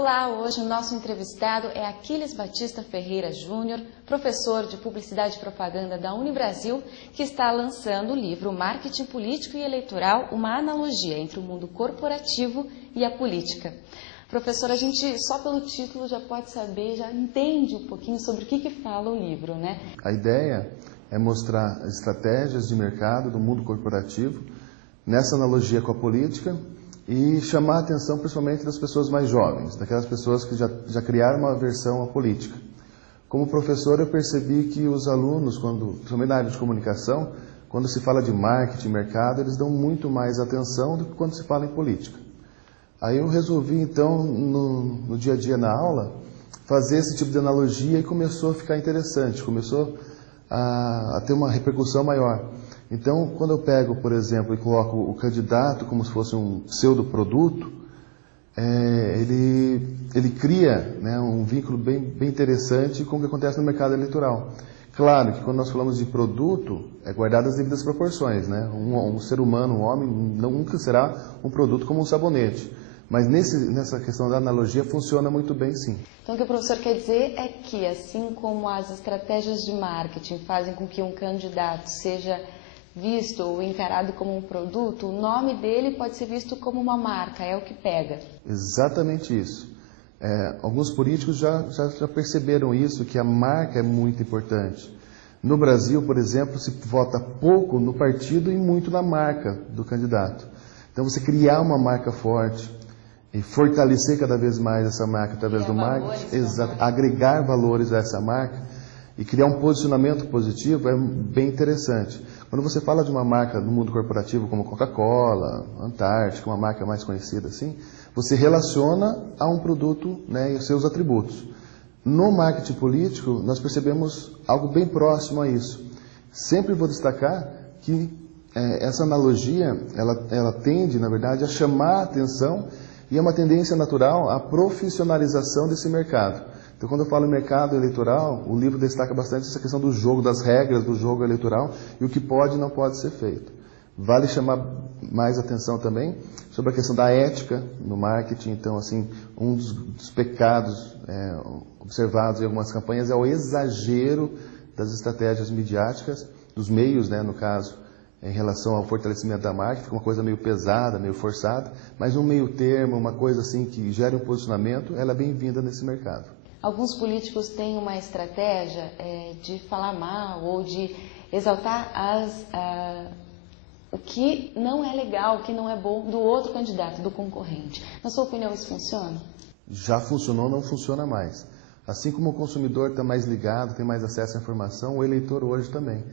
Olá, hoje o nosso entrevistado é Aquiles Batista Ferreira Júnior, professor de Publicidade e Propaganda da Unibrasil, que está lançando o livro Marketing Político e Eleitoral, uma analogia entre o mundo corporativo e a política. Professor, a gente só pelo título já pode saber, já entende um pouquinho sobre o que fala o livro, né? A ideia é mostrar as estratégias de mercado do mundo corporativo nessa analogia com a política e chamar a atenção principalmente das pessoas mais jovens, daquelas pessoas que já criaram uma aversão à política. Como professor, eu percebi que os alunos, principalmente na área de comunicação, quando se fala de marketing, mercado, eles dão muito mais atenção do que quando se fala em política. Aí eu resolvi, então, no dia a dia na aula, fazer esse tipo de analogia e começou a ficar interessante, começou a ter uma repercussão maior. Então, quando eu pego, por exemplo, e coloco o candidato como se fosse um pseudoproduto, ele cria, né, um vínculo bem interessante com o que acontece no mercado eleitoral. Claro que quando nós falamos de produto, é guardado as devidas proporções, né? Um ser humano, um homem, nunca será um produto como um sabonete. Mas nessa questão da analogia funciona muito bem, sim. Então o que o professor quer dizer é que, assim como as estratégias de marketing fazem com que um candidato seja visto ou encarado como um produto, o nome dele pode ser visto como uma marca, é o que pega. Exatamente isso. Alguns políticos já perceberam isso, que a marca é muito importante. No Brasil, por exemplo, se vota pouco no partido e muito na marca do candidato. Então você criar uma marca forte e fortalecer cada vez mais essa marca através do marketing, agregar valores a essa marca e criar um posicionamento positivo é bem interessante. Quando você fala de uma marca no mundo corporativo como Coca-Cola, Antártica, uma marca mais conhecida assim, você relaciona a um produto, né, e os seus atributos. No marketing político, nós percebemos algo bem próximo a isso. Sempre vou destacar que essa analogia, ela tende, na verdade, a chamar a atenção e é uma tendência natural à profissionalização desse mercado. Então, quando eu falo em mercado eleitoral, o livro destaca bastante essa questão do jogo, das regras do jogo eleitoral e o que pode e não pode ser feito. Vale chamar mais atenção também sobre a questão da ética no marketing. Então, assim, um dos pecados observados em algumas campanhas é o exagero das estratégias midiáticas, dos meios, né, no caso, em relação ao fortalecimento da marca, fica uma coisa meio pesada, meio forçada, mas um meio termo, uma coisa assim que gere um posicionamento, ela é bem-vinda nesse mercado. Alguns políticos têm uma estratégia de falar mal ou de exaltar o que não é legal, o que não é bom do outro candidato, do concorrente. Na sua opinião, isso funciona? Já funcionou, não funciona mais. Assim como o consumidor está mais ligado, tem mais acesso à informação, o eleitor hoje também.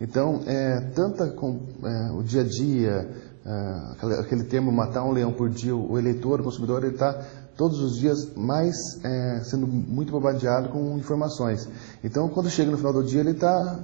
Então, o dia a dia, aquele termo matar um leão por dia, o eleitor, o consumidor, ele está todos os dias mais sendo muito bombardeado com informações. Então, quando chega no final do dia,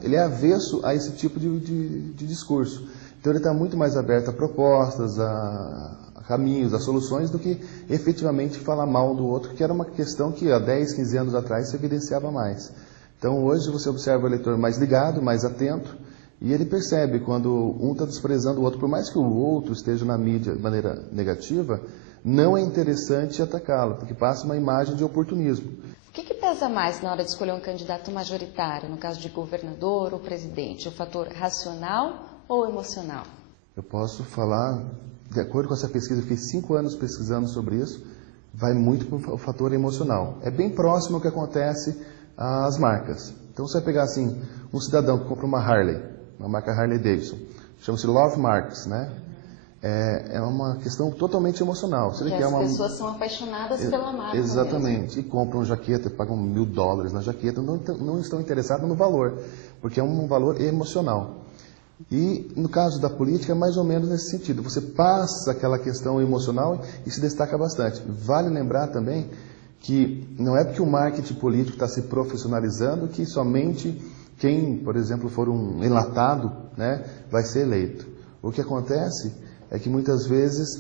ele é avesso a esse tipo de discurso. Então, ele está muito mais aberto a propostas, a caminhos, a soluções, do que efetivamente falar mal do outro, que era uma questão que há 10, 15 anos atrás se evidenciava mais. Então, hoje você observa o eleitor mais ligado, mais atento, e ele percebe quando um está desprezando o outro, por mais que o outro esteja na mídia de maneira negativa, não é interessante atacá-lo, porque passa uma imagem de oportunismo. O que pesa mais na hora de escolher um candidato majoritário, no caso de governador ou presidente? O fator racional ou emocional? Eu posso falar, de acordo com essa pesquisa, eu fiquei 5 anos pesquisando sobre isso, vai muito para o fator emocional. É bem próximo ao que acontece às marcas. Então você vai pegar assim, um cidadão que compra uma Harley, uma marca Harley Davidson, chama-se Love Marks, né? É uma questão totalmente emocional. Se as pessoas são apaixonadas pela marca. Exatamente. E compram jaqueta, pagam $1.000 na jaqueta, não estão interessados no valor, porque é um valor emocional. E no caso da política é mais ou menos nesse sentido. Você passa aquela questão emocional e se destaca bastante. Vale lembrar também que não é porque o marketing político está se profissionalizando que somente quem, por exemplo, for um enlatado, né, vai ser eleito. O que acontece é que muitas vezes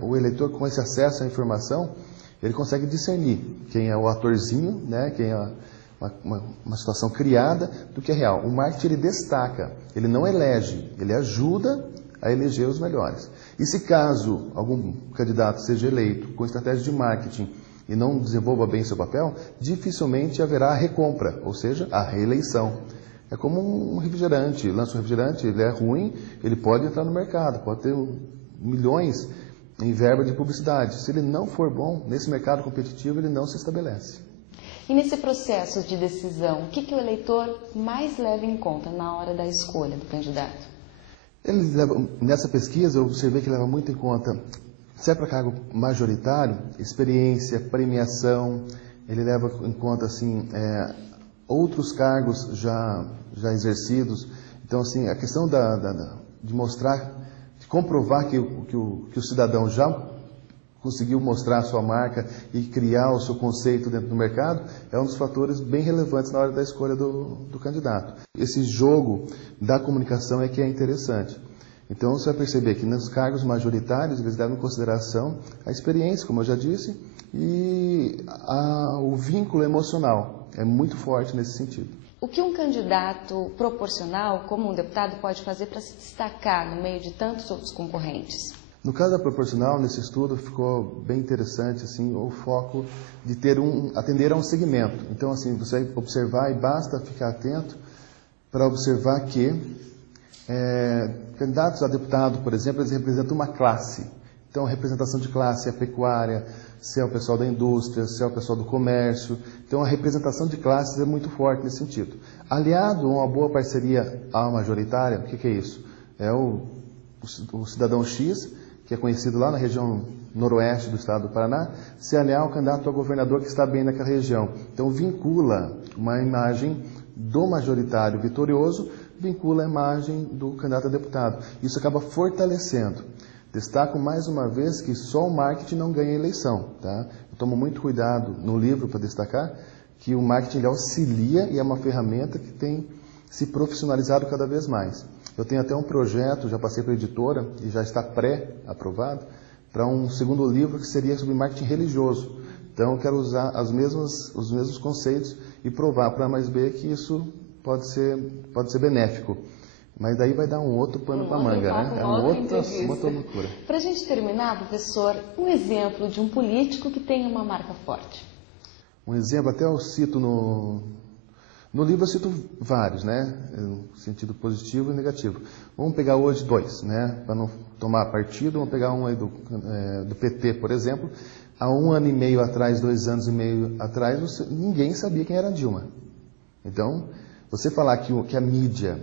o eleitor, com esse acesso à informação, ele consegue discernir quem é o atorzinho, né, quem é uma situação criada, do que é real. O marketing ele destaca, ele não elege, ele ajuda a eleger os melhores. E se caso algum candidato seja eleito com estratégia de marketing e não desenvolva bem seu papel, dificilmente haverá a recompra, ou seja, a reeleição. É como um refrigerante, lança um refrigerante, ele é ruim, ele pode entrar no mercado, pode ter milhões em verba de publicidade. Se ele não for bom, nesse mercado competitivo, ele não se estabelece. E nesse processo de decisão, o que o eleitor mais leva em conta na hora da escolha do candidato? Ele leva, nessa pesquisa, eu observei que ele leva muito em conta, se é para cargo majoritário, experiência, premiação, ele leva em conta assim, outros cargos já exercidos. Então, assim, a questão de mostrar, de comprovar que o cidadão já conseguiu mostrar a sua marca e criar o seu conceito dentro do mercado, é um dos fatores bem relevantes na hora da escolha do candidato. Esse jogo da comunicação é que é interessante. Então, você vai perceber que nos cargos majoritários, eles levam em consideração a experiência, como eu já disse, e o vínculo emocional. É muito forte nesse sentido. O que um candidato proporcional, como um deputado, pode fazer para se destacar no meio de tantos outros concorrentes? No caso da proporcional, nesse estudo, ficou bem interessante assim, o foco de atender a um segmento. Então, assim, você vai observar e basta ficar atento para observar que candidatos a deputado, por exemplo, eles representam uma classe. Então, a representação de classe é pecuária, se é o pessoal da indústria, se é o pessoal do comércio. Então, a representação de classes é muito forte nesse sentido. Aliado a uma boa parceria à majoritária, o que é isso? É o cidadão X, que é conhecido lá na região noroeste do estado do Paraná, se aliar ao candidato a governador que está bem naquela região. Então, vincula uma imagem do majoritário vitorioso, vincula a imagem do candidato a deputado. Isso acaba fortalecendo. Destaco mais uma vez que só o marketing não ganha eleição. Tá? Eu tomo muito cuidado no livro para destacar que o marketing ele auxilia e é uma ferramenta que tem se profissionalizado cada vez mais. Eu tenho até um projeto, já passei para a editora e já está pré-aprovado, para um segundo livro que seria sobre marketing religioso. Então, eu quero usar os mesmos conceitos e provar para a A+B que isso pode ser benéfico. Mas daí vai dar um outro pano para a manga, né? É uma outra loucura. Para a gente terminar, professor, um exemplo de um político que tem uma marca forte. Um exemplo, até eu cito no livro eu cito vários, né? No sentido positivo e negativo. Vamos pegar hoje dois, né? Para não tomar partido, vamos pegar um aí do PT, por exemplo. Há 1 ano e meio atrás, 2 anos e meio atrás, ninguém sabia quem era a Dilma. Então, você falar que a mídia,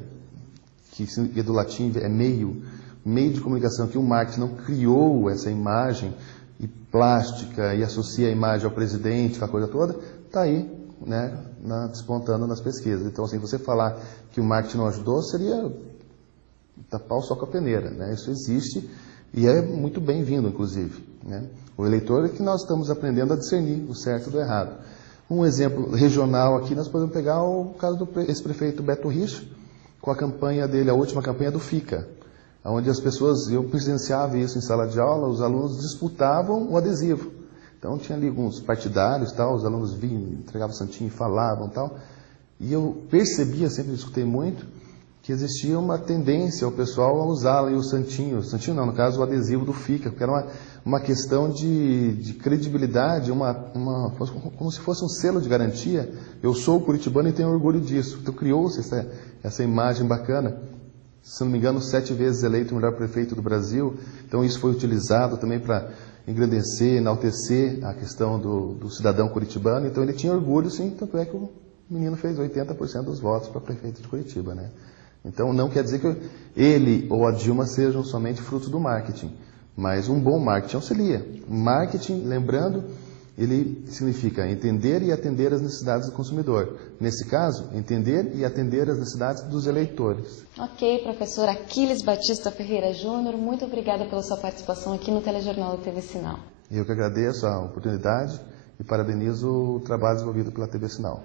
que do latim é meio de comunicação, que o marketing não criou essa imagem e plástica e associa a imagem ao presidente, a coisa toda, está aí, né, despontando nas pesquisas. Então, assim, você falar que o marketing não ajudou seria tapar o sol com a peneira, né? Isso existe e é muito bem-vindo, inclusive, né? O eleitor é que nós estamos aprendendo a discernir o certo do errado. Um exemplo regional aqui, nós podemos pegar o caso do ex-prefeito Beto Richa, com a campanha dele, a última campanha do FICA, onde as pessoas, eu presenciava isso em sala de aula, os alunos disputavam o adesivo. Então, tinha ali alguns partidários, tal, os alunos vinham, entregavam o santinho e falavam, tal. E eu percebia, sempre escutei muito, que existia uma tendência ao pessoal a usar ali o santinho não, no caso, o adesivo do FICA, porque era uma questão de credibilidade, como se fosse um selo de garantia. Eu sou curitibano e tenho orgulho disso. Então, criou-se essa imagem bacana. Se não me engano, 7 vezes eleito o melhor prefeito do Brasil. Então, isso foi utilizado também para engrandecer, enaltecer a questão do cidadão curitibano. Então, ele tinha orgulho, sim, tanto é que o menino fez 80% dos votos para prefeito de Curitiba, né? Então, não quer dizer que ele ou a Dilma sejam somente frutos do marketing, mas um bom marketing auxilia. Marketing, lembrando, ele significa entender e atender as necessidades do consumidor. Nesse caso, entender e atender as necessidades dos eleitores. Ok, professor Aquiles Batista Ferreira Júnior, muito obrigada pela sua participação aqui no Telejornal da TV Sinal. Eu que agradeço a oportunidade e parabenizo o trabalho desenvolvido pela TV Sinal.